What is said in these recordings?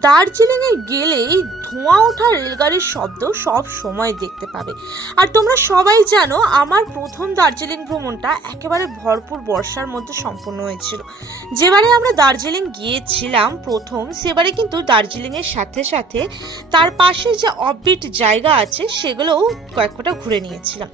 দার্জিলিংয়ে গেলেই ধোঁয়া ওঠা রেলগাড়ির শব্দ সব সময় দেখতে পাবে। আর তোমরা সবাই জানো, আমার প্রথম দার্জিলিং ভ্রমণটা একেবারে ভরপুর বর্ষার মধ্যে সম্পন্ন হয়েছিল। যেবারে আমরা দার্জিলিং গিয়েছিলাম প্রথম, সেবারে কিন্তু দার্জিলিংয়ের সাথে সাথে তার পাশে যে অফবিট জায়গা আছে, সেগুলোও কয়েকটা ঘুরে নিয়েছিলাম।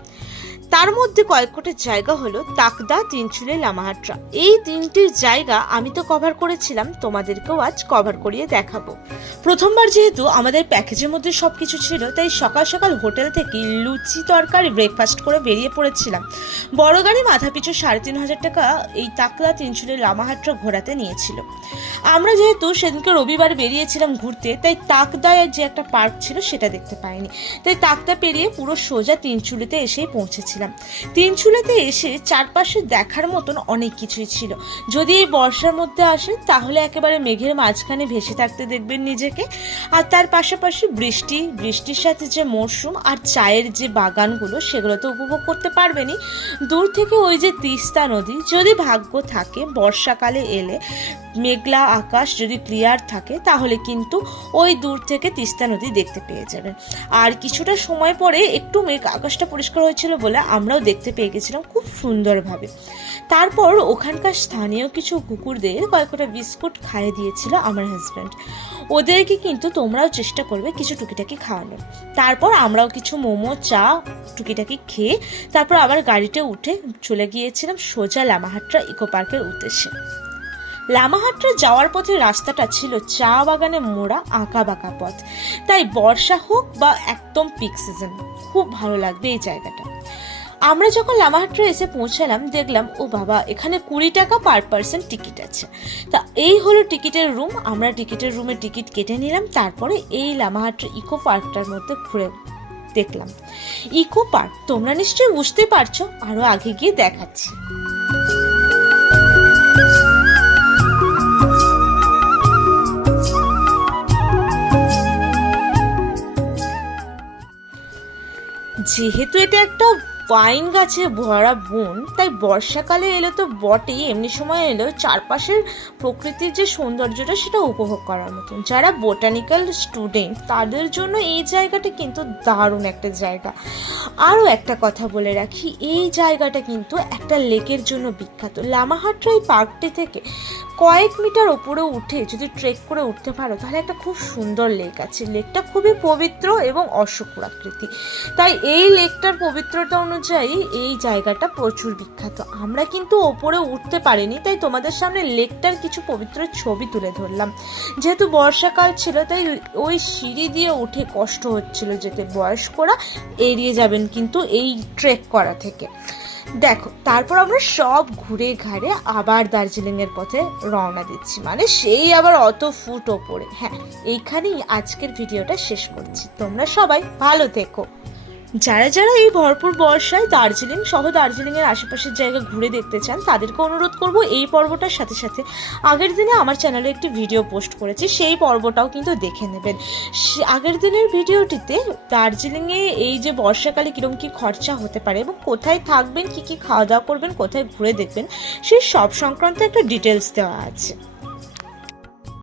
তার মধ্যে কয়েকটা জায়গা হলো তাকদা, তিনচুলে, লামাহাট্রা। এই তিনটি জায়গা আমি তো কভার করেছিলাম, তোমাদেরকেও আজ কভার করিয়ে দেখাবো। প্রথমবার যেহেতু আমাদের প্যাকেজের মধ্যে সবকিছু ছিল, তাই সকাল সকাল হোটেল থেকে লুচি তরকারি ব্রেকফাস্ট করে বেরিয়ে পড়েছিলাম। বড় গাড়ি মাথাপিছু সাড়ে তিন হাজার টাকা এই তাকদা, তিনচুলে, লামাহাট্রা ঘোরাতে নিয়েছিল। আমরা যেহেতু সেদিনকে রবিবার বেরিয়েছিলাম ঘুরতে, তাই তাকদায় যে একটা পার্ক ছিল সেটা দেখতে পাইনি। তাই তাকদা পেরিয়ে পুরো সোজা তিনচুলিতে এসেই পৌঁছেছিলাম তিনচুলিতে এসে চারপাশে দেখার মতন অনেক কিছুই ছিল। যদি এই বর্ষার মধ্যে আসে, তাহলে একেবারে মেঘের মাঝখানে ভেসে থাকতে দেখবেন নিজেকে। আর তার পাশাপাশি বৃষ্টি, বৃষ্টির সাথে যে মরশুম আর চায়ের যে বাগানগুলো, সেগুলো তো উপভোগ করতে পারবেনই। দূর থেকে ওই যে তিস্তা নদী, যদি ভাগ্য থাকে বর্ষাকালে এলে, মেঘলা আকাশ যদি ক্লিয়ার থাকে, তাহলে কিন্তু ওই দূর থেকে তিস্তা নদী দেখতে পেয়ে যাবেন। আর কিছুটা সময় পরে একটু মেঘ আকাশটা পরিষ্কার হয়েছিল বলে আমরাও দেখতে পেয়ে গেছিলাম খুব সুন্দরভাবে। তারপর ওখানকার স্থানীয় কিছু কুকুরদের কয়েকটা বিস্কুট খাইয়ে দিয়েছিল আমার হাজব্যান্ড ওদেরকে কিন্তু তোমরাও চেষ্টা করবে কিছু টুকিটাকি খাওয়ানোর। তারপর আমরাও কিছু মোমো, চা টুকিটাকি খেয়ে তারপর আবার গাড়িতে উঠে চলে গিয়েছিলাম সোজা লামাহাট্রা ইকো পার্কের উদ্দেশ্যে। লামাহাট্রা যাওয়ার পথে রাস্তাটা ছিল চা বাগানে মোড়া আঁকা বাঁকা পথ। তাই বর্ষা হোক বা একদম পিক সিজন খুব ভালো লাগবে এই জায়গাটা। আমরা যখন লামাহাট্রা এসে পৌঁছালাম, দেখলাম, ও বাবা, এখানে কুড়ি টাকা পার পার্সন টিকিট আছে। তা এই হলো টিকিটের রুম আমরা টিকিটের রুমে টিকিট কেটে নিলাম, তারপরে এই লামাহাট্রা ইকো পার্কটার মধ্যে ঘুরে দেখলাম। ইকো পার্ক, তোমরা নিশ্চয়ই বুঝতে পারছ আরও আগে গিয়ে দেখাচ্ছি। যেহেতু এটা একটা পাইন গাছে ভরা বন, তাই বর্ষাকালে এলে তো বটেই, এমনি সময় এলেও চারপাশের প্রকৃতির যে সৌন্দর্যটা সেটা উপভোগ করার মতন। যারা বোটানিক্যাল স্টুডেন্ট, তাদের জন্য এই জায়গাটা কিন্তু দারুণ একটা জায়গা। আরও একটা কথা বলে রাখি, এই জায়গাটা কিন্তু একটা লেকের জন্য বিখ্যাত। লামাহাট্রা এই পার্কটি থেকে কয়েক মিটার ওপরে উঠে যদি ট্রেক করে উঠতে পারো, তাহলে একটা খুব সুন্দর লেক আছে। লেকটা খুবই পবিত্র এবং অশ্বক্ষুর আকৃতি তাই এই লেকটার পবিত্রতা অনুযায়ী এই জায়গাটা প্রচুর বিখ্যাত। আমরা কিন্তু ওপরে উঠতে পারিনি, তাই তোমাদের সামনে লেকটার কিছু পবিত্র ছবি তুলে ধরলাম। যেহেতু বর্ষাকাল ছিল, তাই ওই সিঁড়ি দিয়ে উঠে কষ্ট হচ্ছিল যেতে। বয়স্করা এড়িয়ে যাবেন কিন্তু এই ট্রেক করা থেকে। দেখো, তারপর আমরা সব ঘুরে ঘাড়ে আবার দার্জিলিং এর পথে রওনা দিচ্ছি। মানে সেই আবার অত ফুট ওপরে। হ্যাঁ এইখানেই আজকের ভিডিওটা শেষ করছি। তোমরা সবাই ভালো থেকো। যারা যারা এই ভরপুর বর্ষায় দার্জিলিং, সহ দার্জিলিং এর আশেপাশের জায়গা ঘুরে দেখতে চান, তাদেরকে অনুরোধ করব এই পর্বটার সাথে সাথে আগের দিনে আমার চ্যানেলে একটি ভিডিও পোস্ট করেছি, সেই পর্বটাও কিন্তু দেখে নেবেন। আগের দিনের ভিডিওটিতে দার্জিলিংয়ে এই যে বর্ষাকালে কিরম কি খরচা হতে পারে এবং কোথায় থাকবেন, কি কি খাওয়া দাওয়া করবেন, কোথায় ঘুরে দেখবেন সেই সব সংক্রান্ত একটা ডিটেলস দেওয়া আছে।